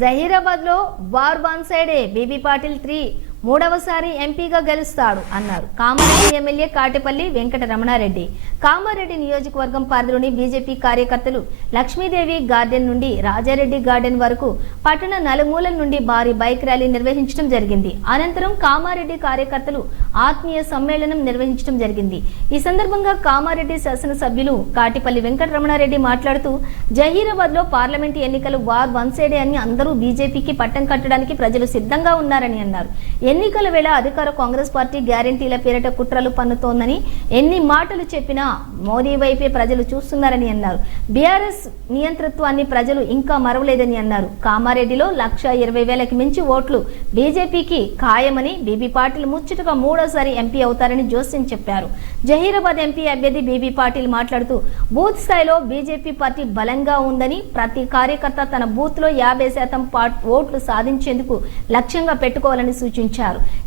జహీరాబాద్ లో war one సైడే BB Patil 3 మూడవసారి ఎంపీగా గెలుస్తాడు అన్నారు కామారెడ్డి ఎమ్మెల్యే కాటేపల్లి వెంకట రమణారెడ్డి. కామారెడ్డి నియోజకవర్గం పరిధిలోని బీజేపీ కార్యకర్తలు లక్ష్మీదేవి గార్డెన్ నుండి రాజారెడ్డి గార్డెన్ వరకు పట్టణ నలుమూలల నుండి భారీ బైక్ ర్యాలీ నిర్వహించడం జరిగింది. అనంతరం కామారెడ్డి కార్యకర్తలు ఆత్మీయ సమ్మేళనం నిర్వహించడం జరిగింది. ఈ సందర్భంగా కామారెడ్డి శాసనసభ్యులు కాటేపల్లి వెంకట రమణారెడ్డి మాట్లాడుతూ జహీరాబాద్ లో పార్లమెంట్ ఎన్నికలు వార్ వన్ సైడే అని అందరూ బీజేపీకి పట్టం కట్టడానికి ప్రజలు సిద్ధంగా ఉన్నారని అన్నారు. ఎన్నికల వేళ అధికార కాంగ్రెస్ పార్టీ గ్యారెంటీల పేరిట కుట్రలు పన్నుతోందని ఎన్ని మాటలు చెప్పినా మోదీ వైపే ప్రజలు చూస్తున్నారని అన్నారు. బీఆర్ఎస్ నియంతృత్వాన్ని ప్రజలు ఇంకా మరవలేదని అన్నారు. కామారెడ్డిలో 1,20,000కి మించి ఓట్లు బీజేపీకి ఖాయమని బీబీ పాటిల్ ముచ్చటగా మూడోసారి ఎంపీ అవుతారని జోస్యం చెప్పారు. జహీరాబాద్ ఎంపీ అభ్యర్థి బీబీ పాటిల్ మాట్లాడుతూ బూత్ స్థాయిలో బీజేపీ పార్టీ బలంగా ఉందని ప్రతి కార్యకర్త తన బూత్ లో 50% ఓట్లు సాధించేందుకు లక్ష్యంగా పెట్టుకోవాలని సూచించారు.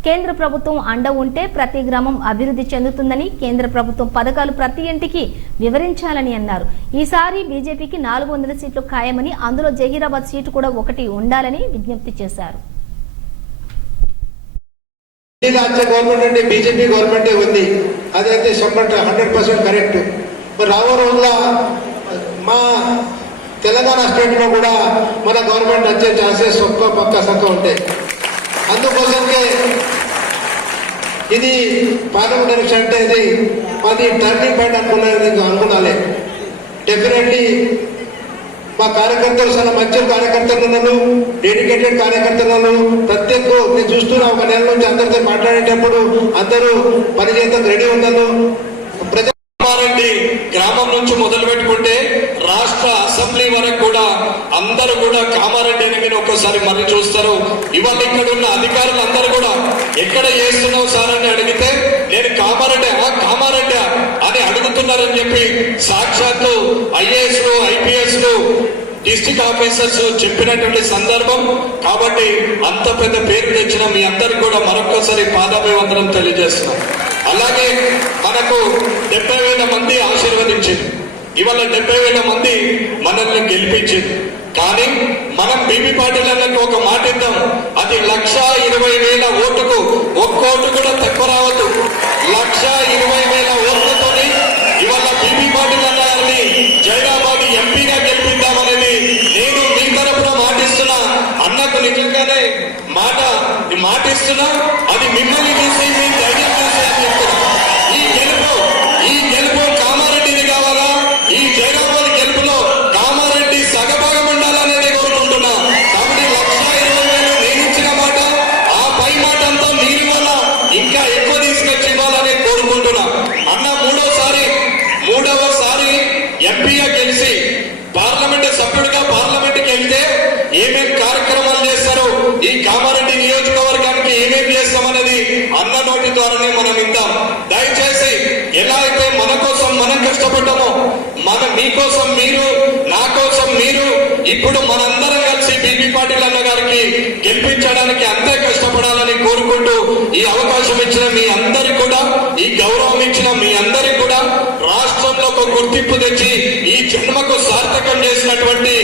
కేంద్ర ప్రభుత్వం అండ ఉంటే ప్రతి గ్రామం అభివృద్ధి చెందుతుందని కేంద్ర ప్రభుత్వం పథకాలు ప్రతి ఇంటికి వివరించాలని అన్నారు. ఈసారి బీజేపీకి 400 సీట్లు ఖాయమని అందులో జహీరాబాద్ సీటు కూడా ఒకటి ఉండాలని విజ్ఞప్తి చేశారు. గవర్నమెంట్ బీజేపీ గవర్నమెంట్ ఉంది, అదైతే 100% కరెక్ట్. రాబో రోజుల మా తెలంగాణ స్టేట్ లో కూడా మన గవర్నమెంట్ వచ్చే ఛాన్సెస్ పక్క సక్క ఉంటాయి. అందుకోసంకే ఇది పార్లమెంట్ ఎలక్షన్ అంటే ఇది మాది టర్నింగ్ పాయింట్ అనుకున్నాలే. డెఫినెట్లీ మా కార్యకర్తలు చాలా మంచి కార్యకర్తలు ఉన్నారు, డెడికేటెడ్ కార్యకర్తలు ఉన్నారు. ప్రత్యేక నేను చూస్తున్నా ఒక నెల నుంచి అందరితో మాట్లాడేటప్పుడు అందరూ పనిచేయడానికి రెడీ ఉన్నారు. కామారెడ్డి గ్రామం నుంచి మొదలు పెట్టుకుంటే రాష్ట్ర అసెంబ్లీ వరకు కూడా అందరూ కూడా కామారెడ్డి అని ఒక్కసారి మళ్ళీ చూస్తారు. ఇవాళ ఇక్కడ ఉన్న అధికారులు అందరూ కూడా ఎక్కడ చేస్తున్నావు సార్ అని అడిగితే నేను కామారెడ్డి అని అడుగుతున్నారని చెప్పి సాక్షాత్తు ఐఏఎస్లు ఐపీఎస్లు డిస్ట్రిక్ట్ ఆఫీసర్స్ చెప్పినటువంటి సందర్భం. కాబట్టి అంత పెద్ద పేరు తెచ్చిన మీ అందరికి కూడా మరొకసారి పాదాభివందనం తెలియజేస్తున్నాం. అలాగే మనకు 70,000 మంది ఆశీర్వదించింది, ఇవాళ 70,000 మంది మనల్ని గెలిపించింది. కానీ మనం బీబీ పాటిల్ అన్నకు ఒక మాట ఇద్దాం, అది 1,20,000 ఓటుకు ఒక్క ఓటు కూడా తక్కువ రావద్దు. 1,20,000 ఓట్లతో ఇవాళ బీబీ పాటిల్ అన్నని జైరాబాద్ ఎంపీగా గెలిపిద్దామనేది నేను మీ తరపున మాటిస్తున్నా. అన్నకు నిజంగానే మాటిస్తున్నా, అది మిమ్మల్ని చూసి మీ ధైర్యం చూసి అని చెప్తున్నా. ఈ గెలుపు కామారెడ్డిది కావాలా? ఈ జైరాబాద్ గెలుపులో కామారెడ్డి సగభాగం ఉండాలనేది కోరుకుంటున్నా. కాబట్టి 1,20,000 నేను ఇచ్చిన మాట, ఆ పై మాట అంతా మీరు వల్ల ఇంకా ఎక్కువ తీసుకొచ్చి ఇవ్వాలని కోరుకుంటున్నా. అన్న మూడవసారి ఎంపీగా గెలిచి పార్లమెంట్ సభ్యుడిగా పార్లమెంట్కి వెళ్తే ఏమేమి కార్యక్రమాలు చేస్తారో, ఈ కామారెడ్డి నియోజకవర్గానికి ఏమేమి చేస్తామనేది అన్న నోటి ద్వారానే మనం ఇద్దాం. దయచేసి ఎలా అయితే మన కోసం మనం కష్టపడ్డామో, మీకోసం మీరు, నా కోసం మీరు, ఇప్పుడు మనందరం కలిసి బీబీ పాటిల్ అన్న గారికి గెలిపించడానికి అంతే కష్టపడాలని కోరుకుంటూ ఈ అవకాశం ఇచ్చిన మీ అందరికి కూడా, ఈ గౌరవం ఇచ్చిన మీ అందరికి కూడా, రాష్ట్రంలో ఒక గుర్తింపు తెచ్చి ఈ జన్మకు సార్థకం చేసినటువంటి